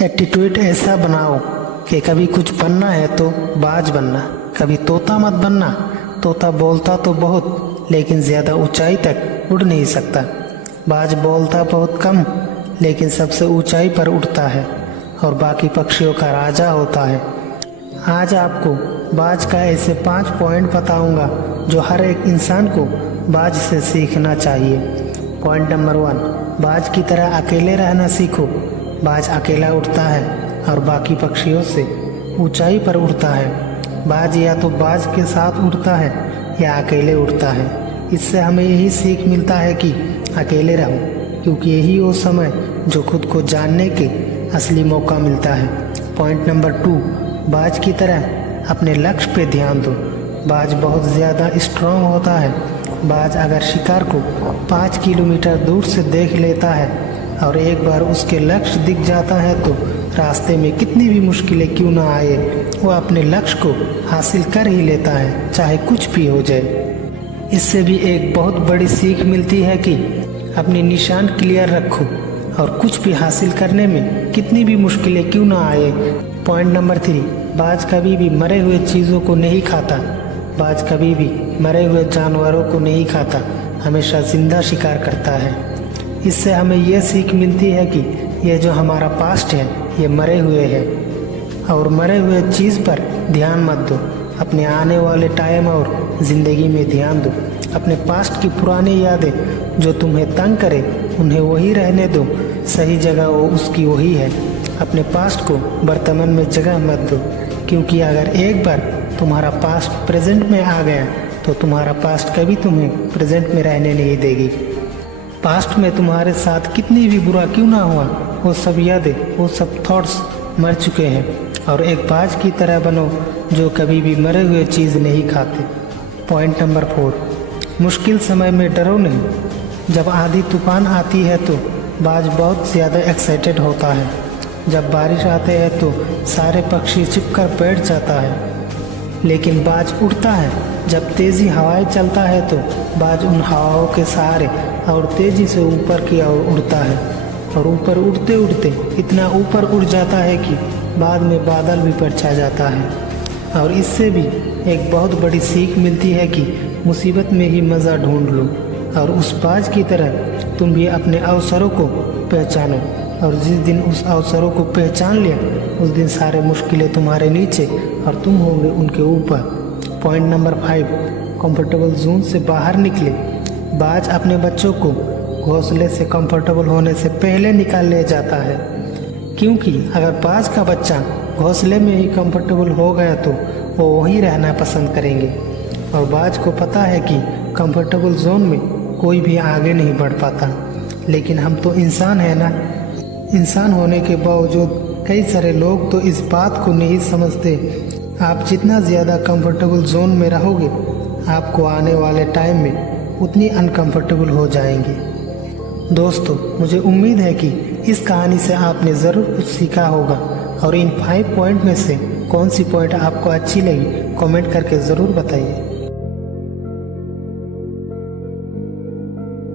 Attitude ऐसा बनाओ कि कभी कुछ बनना है तो बाज बनना, कभी तोता मत बनना। तोता बोलता तो बहुत लेकिन ज़्यादा ऊंचाई तक उड़ नहीं सकता। बाज बोलता बहुत कम लेकिन सबसे ऊंचाई पर उड़ता है और बाकी पक्षियों का राजा होता है। आज आपको बाज का ऐसे 5 पॉइंट बताऊंगा जो हर एक इंसान को बाज से सीखना चाहिए। पॉइंट नंबर 1, बाज की तरह अकेले रहना सीखो। बाज अकेला उड़ता है और बाकी पक्षियों से ऊंचाई पर उड़ता है। बाज या तो बाज के साथ उड़ता है या अकेले उड़ता है। इससे हमें यही सीख मिलता है कि अकेले रहो, क्योंकि यही वो समय जो खुद को जानने के असली मौका मिलता है। पॉइंट नंबर 2, बाज की तरह अपने लक्ष्य पे ध्यान दो। बाज बहुत ज़्यादा स्ट्रांग होता है। बाज अगर शिकार को 5 किलोमीटर दूर से देख लेता है और एक बार उसके लक्ष्य दिख जाता है तो रास्ते में कितनी भी मुश्किलें क्यों ना आए, वो अपने लक्ष्य को हासिल कर ही लेता है, चाहे कुछ भी हो जाए। इससे भी एक बहुत बड़ी सीख मिलती है कि अपने निशान क्लियर रखो और कुछ भी हासिल करने में कितनी भी मुश्किलें क्यों ना आए। पॉइंट नंबर 3, बाज कभी भी मरे हुए चीज़ों को नहीं खाता। बाज कभी भी मरे हुए जानवरों को नहीं खाता, हमेशा जिंदा शिकार करता है। इससे हमें यह सीख मिलती है कि यह जो हमारा पास्ट है ये मरे हुए है और मरे हुए चीज़ पर ध्यान मत दो। अपने आने वाले टाइम और ज़िंदगी में ध्यान दो। अपने पास्ट की पुरानी यादें जो तुम्हें तंग करे उन्हें वही रहने दो। सही जगह वो उसकी वही है। अपने पास्ट को वर्तमान में जगह मत दो, क्योंकि अगर एक बार तुम्हारा पास्ट प्रेजेंट में आ गया तो तुम्हारा पास्ट कभी तुम्हें प्रेजेंट में रहने नहीं देगी। पास्ट में तुम्हारे साथ कितनी भी बुरा क्यों ना हुआ, वो सब यादें, वो सब थॉट्स मर चुके हैं। और एक बाज की तरह बनो जो कभी भी मरे हुए चीज़ नहीं खाते। पॉइंट नंबर 4, मुश्किल समय में डरो नहीं। जब आंधी तूफान आती है तो बाज बहुत ज़्यादा एक्साइटेड होता है। जब बारिश आते हैं तो सारे पक्षी छिपकर बैठ जाता है, लेकिन बाज उड़ता है। जब तेज़ी हवाएं चलता है तो बाज उन हवाओं के सहारे और तेज़ी से ऊपर की ओर उड़ता है और ऊपर उड़ते उड़ते इतना ऊपर उड़ जाता है कि बाद में बादल भी पर छा जाता है। और इससे भी एक बहुत बड़ी सीख मिलती है कि मुसीबत में ही मज़ा ढूंढ लो और उस बाज की तरह तुम भी अपने अवसरों को पहचानो। और जिस दिन उस अवसरों को पहचान लिया उस दिन सारे मुश्किलें तुम्हारे नीचे और तुम होंगे उनके ऊपर। पॉइंट नंबर 5, कंफर्टेबल जोन से बाहर निकले। बाज अपने बच्चों को घोंसले से कंफर्टेबल होने से पहले निकाल ले जाता है, क्योंकि अगर बाज का बच्चा घोंसले में ही कंफर्टेबल हो गया तो वो वहीं रहना पसंद करेंगे। और बाज को पता है कि कंफर्टेबल जोन में कोई भी आगे नहीं बढ़ पाता। लेकिन हम तो इंसान हैं ना। इंसान होने के बावजूद कई सारे लोग तो इस बात को नहीं समझते। आप जितना ज़्यादा कंफर्टेबल जोन में रहोगे आपको आने वाले टाइम में उतनी अनकंफर्टेबल हो जाएंगे। दोस्तों, मुझे उम्मीद है कि इस कहानी से आपने ज़रूर कुछ सीखा होगा और इन 5 पॉइंट में से कौन सी पॉइंट आपको अच्छी लगी कमेंट करके ज़रूर बताइए।